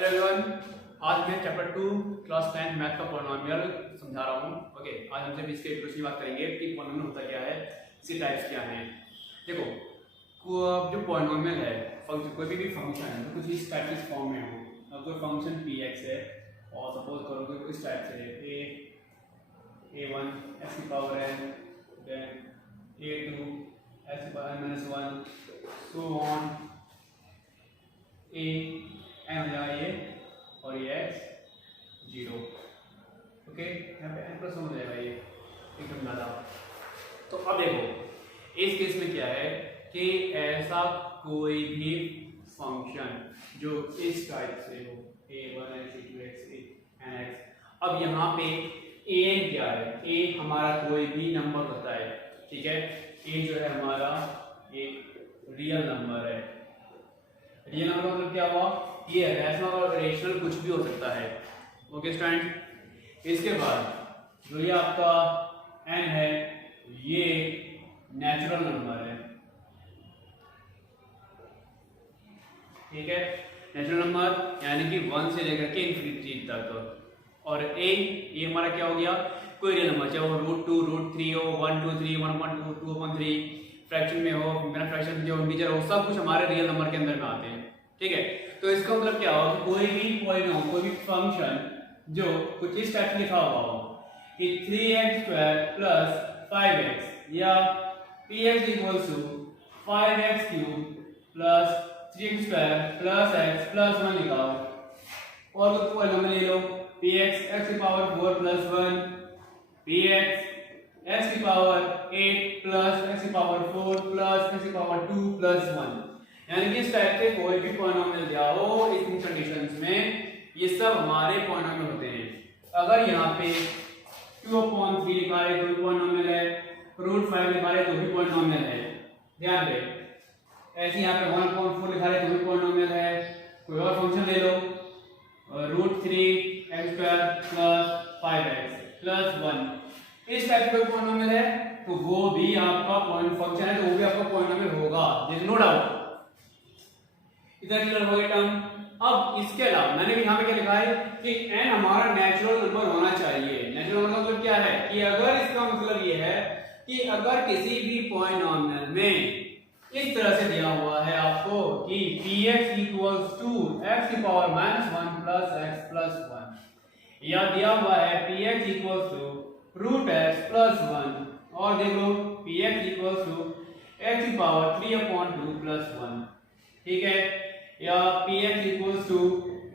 Hello everyone, आज मैं chapter 2 class 10 math का पॉलिनोमियल समझा रहा हूँ। ओके, आज हम जब इसके इंट्रोडक्शन की बात करेंगे कि पॉलिनोमियल होता क्या है, इसके टाइप्स क्या हैं। देखो, जो पॉलिनोमियल है, फंक्शन कोई भी फंक्शन है तो कुछ इस टाइप के फॉर्म में हो। अब कोई फंक्शन px है और सपोज करो कि इस टाइप से a1 x की power n, then a2 x की power n-1 so on a n हो जाएगा ये और ये x 0। ओके, यहाँ पे n प्लस हो जाएगा ये एकदम ज़्यादा। तो अब देखो इस केस में क्या है कि ऐसा कोई भी फंक्शन जो इस टाइप से हो a1 x a2 x n x, अब यहाँ पे a n क्या है, a हमारा कोई भी नंबर होता है, ठीक है। a जो है हमारा एक रियल नंबर है। रियल नंबर मतलब क्या हुआ, ये रैशनल और रेशनल कुछ भी हो सकता है। ओके स्टूडेंट, इसके बाद जो ये आपका n है ये नेचुरल नंबर है, ठीक है। नेचुरल नंबर यानी कि 1 से लेकर के इंफिनिटी तक। और ये हमारा क्या हो गया, कोई रियल नंबर, चाहे वो √2 √3 हो, 1 2 3 1 2 2/3, फ्रैक्शन में हो, बिना फ्रैक्शन जो इंटीजर हो, सब कुछ हमारे रियल नंबर के अंदर में आते हैं, ठीक है। तो इसका मतलब क्या हो, कोई भी पॉलिनोमियल, कोई भी फंक्शन जो कुछ इस टाइप से लिखा हुआ हो कि 3x² + 5x या px = 5x³ + 3x² + x + 1 लिखा हो। और कुछ पॉलिनोमियल ले लो, px x⁴ + 1, px x⁴ 8 + x⁴ 4 + x⁴ 2 + 1, यानी कि इस टाइप के कोई भी पॉलिनोमियल दिया हो इन कंडीशंस में, ये सब हमारे पॉलिनोमियल होते हैं। अगर यहाँ पे 2/3 लिखा है तो भी पॉलिनोमियल है, √5 लिखा है तो भी पॉलिनोमियल है, ध्यान रहे। ऐसे यहाँ पे 1/4 लिखा है तो भी पॉलिनोमियल है। कोई और फंक्शन ले लो, √3x² + 5x + 1, इस टाइप का पॉलिनोमियल है तो वो भी आपका पॉइंट फंक्शन है, तो वो भी आपका पॉलिनोमियल होगा, देयर इज नो डाउट। इधर क्लियर हो गया टर्म। अब इसके अलावा मैंने भी यहाँ पे क्या लिखा है कि n हमारा नेचुरल नंबर होना चाहिए। नेचुरल नंबर मतलब क्या है कि अगर इसका मतलब ये है कि अगर किसी भी पॉलिनोमियल में इस तरह से दिया हुआ है आपको कि px = x⁻⁻1 + x + 1, या दिया हुआ है px = √x + 1, और देखो px = x⁴ 3/2 + 1, ठीक है, या px =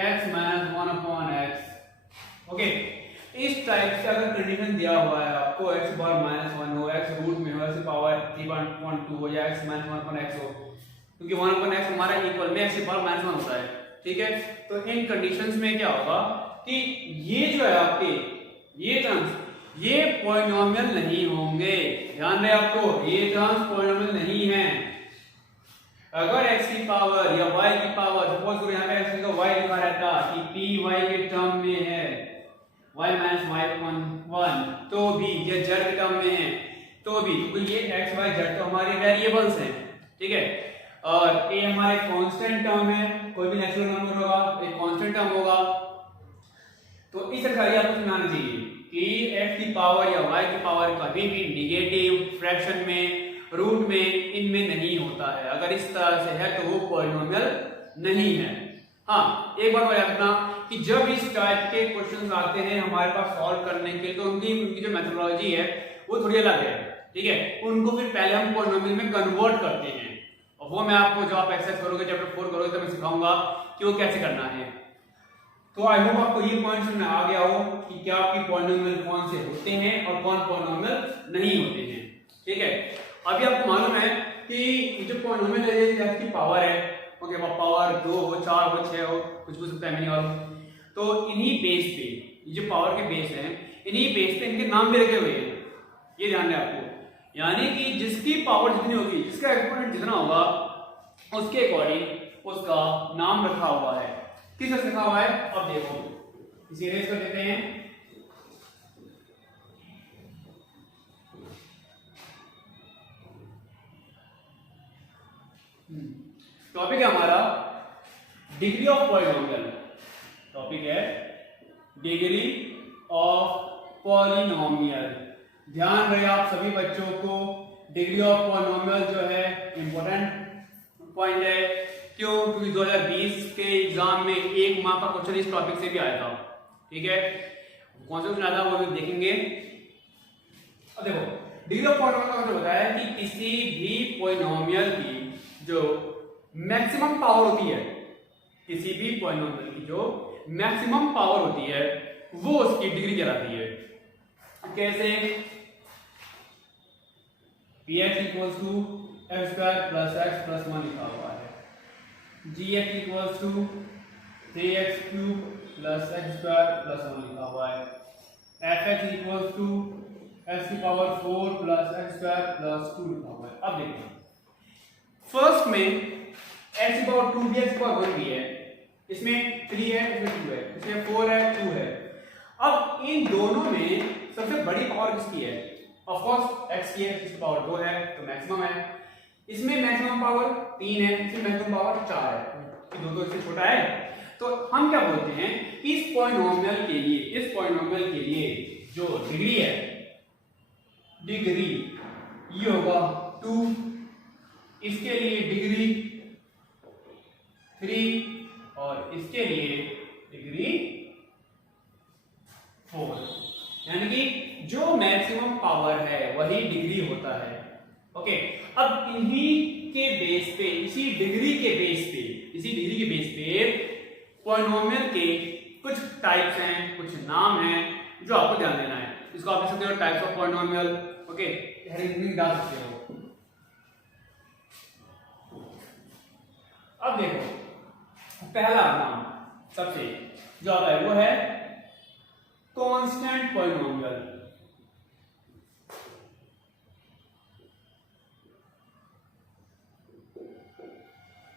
x - 1/x। ओके, इस टाइप से अगर कंडीशन दिया हुआ है आपको x⁻−1 हो, x रूट में हो, x⁻3.2 हो या x - 1/x हो, क्योंकि 1/x हमारा इक्वल में x⁻−1 होता है, ठीक है। तो इन कंडीशंस में क्या होगा कि ये जो है आपके ये टर्म्स ये पॉलिनोमियल नहीं होंगे, ध्यान रहे आपको, ये टर्म्स पॉलिनोमियल नहीं है। अगर x की पावर या y की पावर, सपोज करो यहाँ पे x का y लिखा रहता कि p y के टर्म में है, y - y/1, तो भी ये z के टर्म में है तो भी, क्योंकि ये x y z तो हमारे वेरिएबल्स हैं, ठीक है। और a हमारे कांस्टेंट टर्म है, कोई भी नेचुरल नंबर होगा एक कांस्टेंट टर्म होगा। तो इस तरह आपको समझना चाहिए कि x की पावर या y की पावर कभी भी निगेटिव, फ्रैक्शन में, रूट में, इनमें नहीं होता है। अगर इस तरह से है तो वो पॉलिनोमियल नहीं है। हाँ, एक बात और याद रखना कि जब इस टाइप के क्वेश्चंस आते हैं हमारे पास सॉल्व करने के लिए, तो उनकी जो मेथोडोलॉजी है वो थोड़ी अलग है, ठीक है। उनको फिर पहले हम पॉलिनोमियल में कन्वर्ट करते हैं, और वो मैं आपको जब आप एक्सेस करोगे, चैप्टर 4 करोगे, तो मैं सिखाऊंगा कि वो कैसे करना है। तो आई होप आपको ये पॉइंट समझ में आ गया हो कि क्या आपकी पॉलिनोमियल कौन से होते हैं और कौन पॉलिनोमियल नहीं होते हैं, ठीक है। अभी आपको मालूम है कि जो पॉलिनोमियल है x की पावर है, ओके, वो पावर 2 हो, 4 हो, 6 हो, कुछ भी सकता है मिनी वाला। तो इन्हीं बेस पे, ये जो पावर के बेस हैं, इन्हीं बेस पे इनके नाम भी रखे हुए हैं, ये ध्यान है आपको। यानी कि जिसकी पावर जितनी होगी, जिसका एक्सपोनेंट जितना होगा, उसके अकॉर्डिंग उसका नाम रखा हुआ है। किस तरह लिखा हुआ है अब देखो, इसे इरेज कर देते हैं। टॉपिक है हमारा डिग्री ऑफ पॉलिनोमियल। टॉपिक है डिग्री ऑफ पॉलिनोमियल। ध्यान रहे आप सभी बच्चों को, डिग्री ऑफ पॉलिनोमियल जो है इंपॉर्टेंट पॉइंट है। क्यों? क्योंकि 2020 के एग्जाम में 1 मार्क का क्वेश्चन इस टॉपिक से भी आया था। ठीक है, कौन सा क्वेश्चन आया था वो भी देखेंगे। अब देखो, डिग्री ऑफ पॉलिनोमियल का मतलब होता है कि किसी भी पॉलिनोमियल की जो मैक्सिमम पावर होती है, किसी भी पॉलिनोमियल की जो मैक्सिमम पावर होती है वो उसकी डिग्री कहलाती है। कैसे? px equals to x square plus x plus 1 लिखा हुआ है, gx equals to 3x cube plus x square plus 1 लिखा हुआ है, fx इक्वल्स टू एक्स की power 4 plus x square plus 2 लिखा हुआ है। अब देखिए, फर्स्ट में एक्स की पावर 2 भी एक्स की पावर 1 भी है, इसमें 3 है, इसमें 2 है, इसमें 4 है, 2 है। अब इन दोनों में सबसे बड़ी पावर किसकी है? ऑफ कोर्स एक्स की है, इसकी पावर 2 है तो मैक्सिमम है। इसमें मैक्सिमम पावर 3 है, इसमें मैक्सिमम पावर 4 है, कि दो इससे छोटा है। तो हम क्या बोलते हैं, इस पॉलिनोमियल के लिए, इस पॉलिनोमियल के लिए जो डिग्री है, डिग्री ये होगा 2, इसके लिए डिग्री 3 और इसके लिए डिग्री 4। यानी कि जो मैक्सिमम पावर है वही डिग्री होता है। ओके, अब इन्हीं के बेस पे, इसी डिग्री के बेस पे पॉलिनोमियल के कुछ टाइप्स हैं, कुछ नाम हैं जो आपको ध्यान देना है। इसको आप लिख सकते हो types of polynomial. Okay, heading डाल सकते हो। अब देखो, पहला नाम सबसे जो आता है वो है कांस्टेंट पॉलिनोमियल।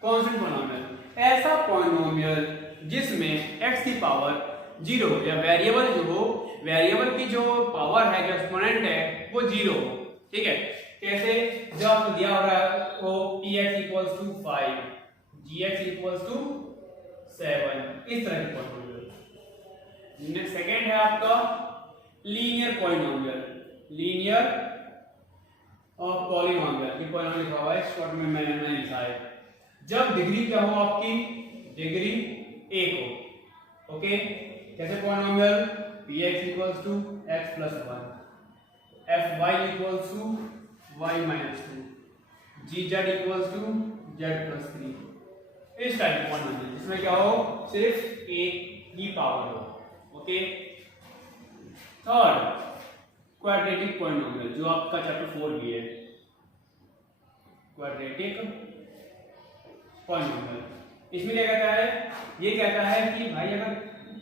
कांस्टेंट पॉलिनोमियल ऐसा पॉलिनोमियल जिसमें x की पावर 0 या वेरिएबल जो हो, वेरिएबल की जो पावर है, जो एक्सपोनेंट है वो 0 हो। ठीक है, कैसे? जब आपको दिया हो रहा है वो px equals to 5, gx equals to 7, इस तरह के पॉलिनोमियल। सेकेंड है आपका लीनियर पॉलिनोमियल, लीनियर और पॉलिनोमियल। ये पॉलिनोमियल लिखा हुआ है, शॉर्ट में मैंने लिखा है। जब डिग्री क्या हो आपकी, डिग्री 1 हो। ओके, कैसे polynomial? px equals to x plus 1, fy equals to y minus 2, gz equals to z plus 3। इस टाइप का पॉलिनोमियल जिसमें क्या हो, सिर्फ एक ही पावर हो। ओके, थर्ड क्वाड्रेटिक पॉलिनोमियल, जो आपका चैप्टर 4 भी है, क्वाड्रेटिक पॉलिनोमियल। इसमें क्या कहता है? ये कहता है कि भाई अगर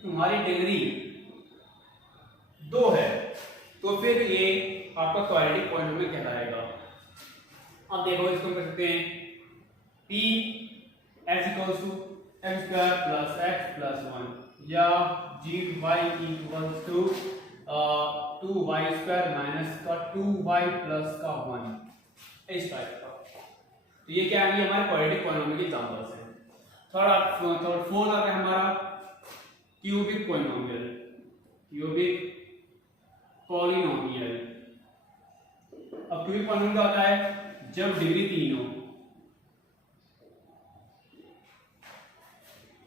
तुम्हारी डिग्री 2 है तो फिर ये आपका क्वाड्रेटिक पॉलिनोमियल कहलाएगा। अब देखो, इसको कर सकते हैं p x equals to x square plus x plus 1 या gy equals to 2y square minus का 2y प्लस का 1, इस टाइप का। तो ये क्या है? हमारे क्वाड्रेटिक पॉलिनोमियल के एग्जांपल्स हैं। थर्ड फोर्थ आता है हमारा क्यूबिक पॉलिनोमियल, क्यूबिक पॉलिनोमियल। अब क्यूबिक पॉलिनोमियल क्या होता है? जब डिग्री 3 हो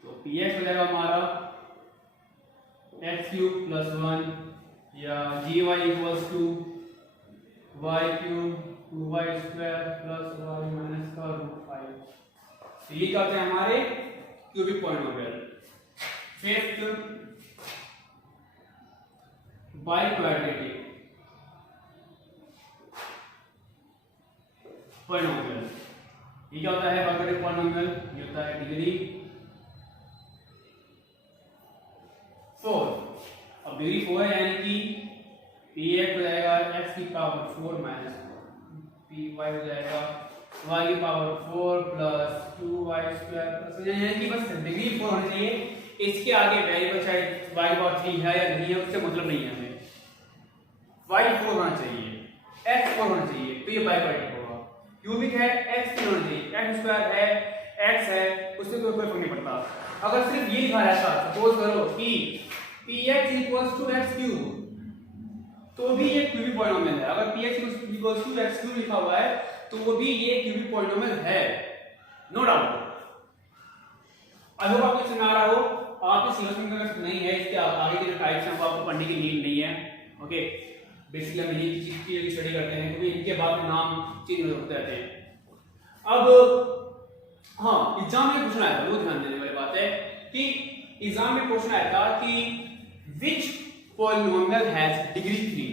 तो px हो जाएगा हमारा x क्यूब प्लस 1 या gy equals to y cube 2y square plus y minus का रूट 5। तो ये क्या होते हैं हमारे cubic polynomial. Fifth biquadratic polynomial. ये क्या होता है? बाइक्वाड्रेटिक पॉलिनोमियल ये होता है डिग्री 4। अब डिग्री 4 है यानी कि px हो जाएगा x की पावर 4 माइनस py हो जाएगा y की power 4 plus 2y square plus, यानी कि बस डिग्री 4 होनी चाहिए। इसके आगे वेरिएबल चाहे y की पावर 3 है या नहीं है उससे मतलब नहीं है हमें। y 4 होना चाहिए, x 4 होना चाहिए, तो ये बाइक्वाड्रेटिक होगा। क्यूबिक है x 3 होना चाहिए, x स्क्वायर है x है उससे कोई फर्क नहीं पड़ता। अगर सिर्फ ये लिखा रहता, सपोज करो कि px equals to x cube, तो भी ये क्यूबिक पॉलिनोमियल है। अगर px equals to x cube लिखा हुआ है तो वो भी ये क्यूबिक पॉलिनोमियल है, नो डाउट। आई होप आपको समझ आ रहा हो। आपके सिलेबस में अगर नहीं है, इसके आगे के जो टाइप्स हैं वो आपको पढ़ने की नीड नहीं है। ओके, बेसिकली हम ये चीज की स्टडी करते हैं क्योंकि इनके बाद में नाम चेंज होते रहते हैं। अब हाँ, एग्जाम में क्वेश्चन आया था, वो ध्यान देने वाली बात है कि एग्जाम में क्वेश्चन आया था कि विच पॉलिनोमियल हैज डिग्री 3।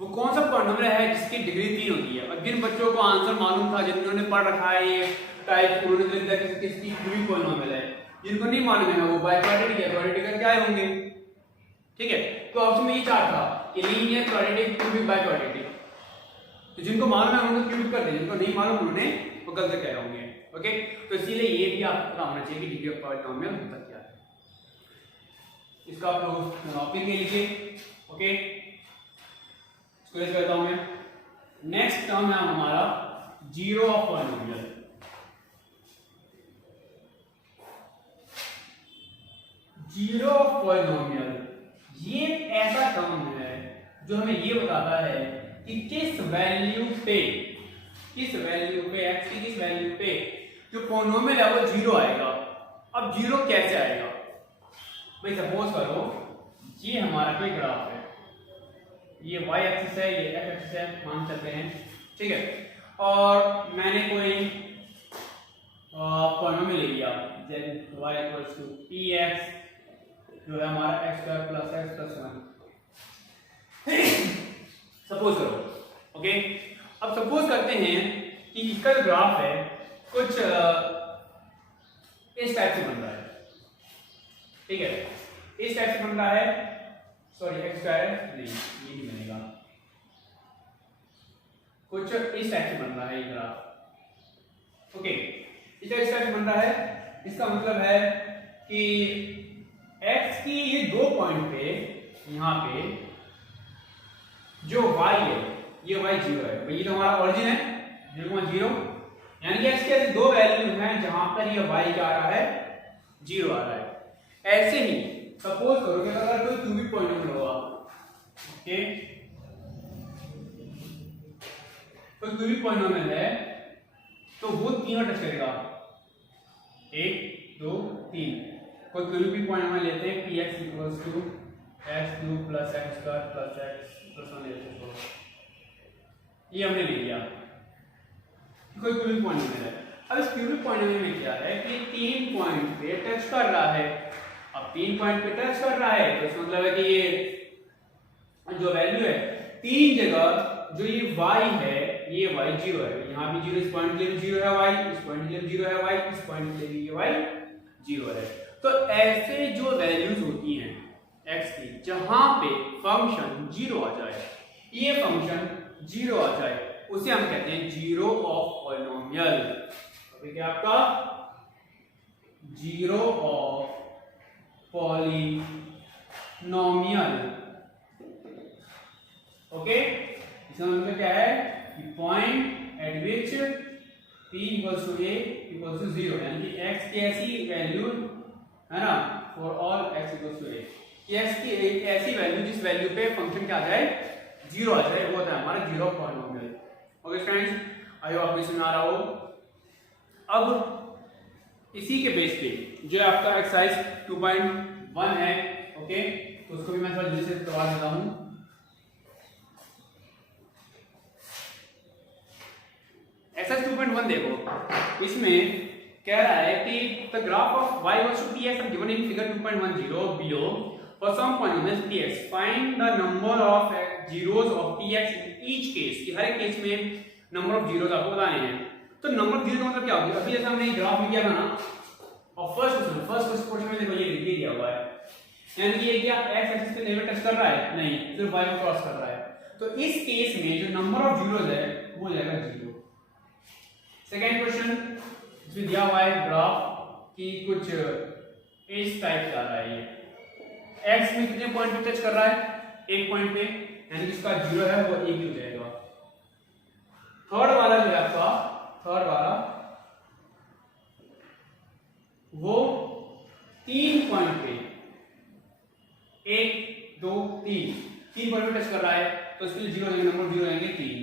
वो कौन सा पॉलिनोमियल है जिसकी डिग्री 3 होती है। और जिन बच्चों को आंसर मालूम था, जिन्होंने पढ़ रखा है ये टाइप, उन्होंने लिख दिया कि किसकी क्यूबिक पॉलिनोमियल है। जिनको नहीं मालूम है वो बाइक्वाड्रेटिक या क्वाड्रेटिक का क्या होंगे। ठीक है, तो ऑप्शन में ये चार था कि लीनियर, क्वाड्रेटिक, क्यूबिक, बाइक्वाड्रेटिक। तो जिनको मालूम है उन्होंने क्यूबिक कर दिया, जिनको नहीं मालूम उन्होंने वो गलत कह रहे होंगे। ओके, तो इसीलिए ये भी आपको पता होना चाहिए कि डिग्री ऑफ पॉलिनोमियल होता क्या है। इसका आप लोग टॉपिक ले लीजिए। ओके, इसको लिख देता हूं मैं। नेक्स्ट टर्म है हमारा zero of polynomial. Zero of polynomial ये ऐसा टर्म है जो हमें ये बताता है कि किस वैल्यू पे x की किस वैल्यू पे जो पॉलिनोमियल है वो जीरो आएगा। अब जीरो कैसे आएगा भाई, सपोज करो ये हमारा कोई ग्राफ है, ये y एक्सिस है, ये x एक्सिस है, मान चलते हैं। ठीक है, और मैंने कोई पॉलिनोमियल ले लिया z y equals to px जो है हमारा x square plus x plus 1 suppose करो। ओके, अब सपोज करते हैं कि इसका जो ग्राफ है कुछ इस टाइप से बन रहा है। ठीक है, इस टाइप से बन रहा है, सॉरी x स्क्वायर नहीं, ये नहीं बनेगा, कुछ इस टाइप से बन रहा है ये ग्राफ। ओके, इस टाइप से बन रहा है। इसका मतलब है कि x की ये दो पॉइंट पे, यहाँ पे जो y है ये y 0 है, ये तो हमारा ओरिजिन है 0,0, यानी कि x के ऐसे दो वैल्यू हैं जहां पर ये y क्या आ रहा है, 0 आ रहा है। ऐसे ही सपोज करो कि अगर कोई क्यूबिक पॉलिनोमियल होगा, ओके, कोई क्यूबिक पॉलिनोमियल है तो वो तीनों टच करेगा, 1 2 3। कोई क्यूबिक पॉलिनोमियल लेते हैं px equals to x cube plus x square plus x plus 1 लेते हैं, ये हमने ले लिया। कोई क्यूबिक पॉलिनोमियल है। अब इस क्यूबिक पॉलिनोमियल में क्या है कि 3 पॉइंट पे टच कर रहा है। अब 3 पॉइंट पे टच कर रहा है तो इसका मतलब है कि ये जो वैल्यू है 3 जगह जो ये y है ये y 0 है, यहाँ भी 0, इस पॉइंट के लिए भी 0 है y, इस पॉइंट के लिए भी 0 है y, इस पॉइंट के लिए भी ये y 0 है। तो ऐसे जो वैल्यूज होती हैं x की जहां पे फंक्शन 0 आ जाए, ये फंक्शन 0 आ जाए, उसे हम कहते हैं जीरो ऑफ पॉलिनोमियल। अभी क्या आपका जीरो ऑफ पॉलिनोमियल। ओके, इसका मतलब क्या है कि point at which p equals to a equals to 0, यानी कि x की ऐसी वैल्यू है ना, for all x equals to a, कि x की एक ऐसी वैल्यू जिस वैल्यू पे फंक्शन क्या आ जाए, 0 आ जाए, वो होता है हमारा zero of polynomial. Okay friends, I hope आपको समझ आ रहा हो। अब इसी के बेस पे जो आपका एक्सरसाइज 2.1 है, ओके, तो उसको भी मैं थोड़ा जल्दी से करवा देता हूं। एक्सरसाइज 2.1 देखो, इसमें कह रहा है कि the graph of y was to px are given in figure 2.10 below for some polynomial px find the number of zeros of px in each case, कि हर एक केस में नंबर ऑफ जीरोस आपको बताने हैं। तो नंबर ऑफ जीरो का मतलब क्या होगा, अभी जैसे हमने ग्राफ में किया था ना, और फर्स्ट क्वेश्चन में देखो ये दिया हुआ है, यानी कि ये क्या x एक्सिस पे लेवल टच कर रहा है, नहीं, सिर्फ y को क्रॉस कर रहा है। तो इस केस में जो नंबर ऑफ जीरोस है वो हो जाएगा 0। सेकंड क्वेश्चन इसमें दिया हुआ है ग्राफ की कुछ इस टाइप का रहा है, ये x में कितने पॉइंट पे टच कर रहा है, एक पॉइंट पे, यानी कि इसका 0 है वो 1 हो जाएगा। थर्ड वाला जो है आपका, थर्ड वाला वो 3 पॉइंट पे 1 2 3 पॉइंट पे टच कर रहा है, तो इसके लिए 0 रहेंगे, नंबर 0 रहेंगे 3।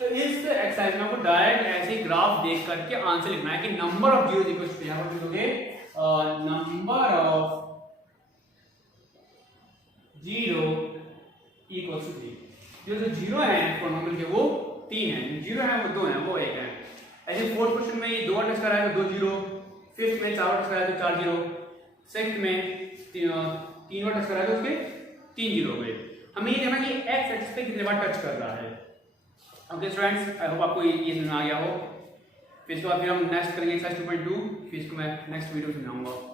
तो इस एक्सरसाइज में आपको डायरेक्ट ऐसे ग्राफ देख करके आंसर लिखना है कि number of zero equal to, यहां पर लिखोगे number of zero equal to 3। जो जीरो है पॉलिनोमियल के वो 3 है, जीरो है वो 2 है, वो 1 है। ऐसे फोर्थ क्वेश्चन में ये 2 टच कर रहा है तो 2 जीरो, फिफ्थ में 4 टच कर रहा है तो 4 जीरो, सिक्स्थ में 3 टच कर रहा है तो उसके 3 जीरो हो गए। हमें ये देखना कि एक्स एक्सिस पे कितने बार टच कर रहा है। ओके स्टूडेंट्स, आई होप आपको ये समझ आ गया हो। फिर इसके बाद फिर हम नेक्स्ट करेंगे एक्सरसाइज 2.2, फिर इसको मैं नेक्स्ट वीडियो में समझाऊंगा।